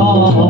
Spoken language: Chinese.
好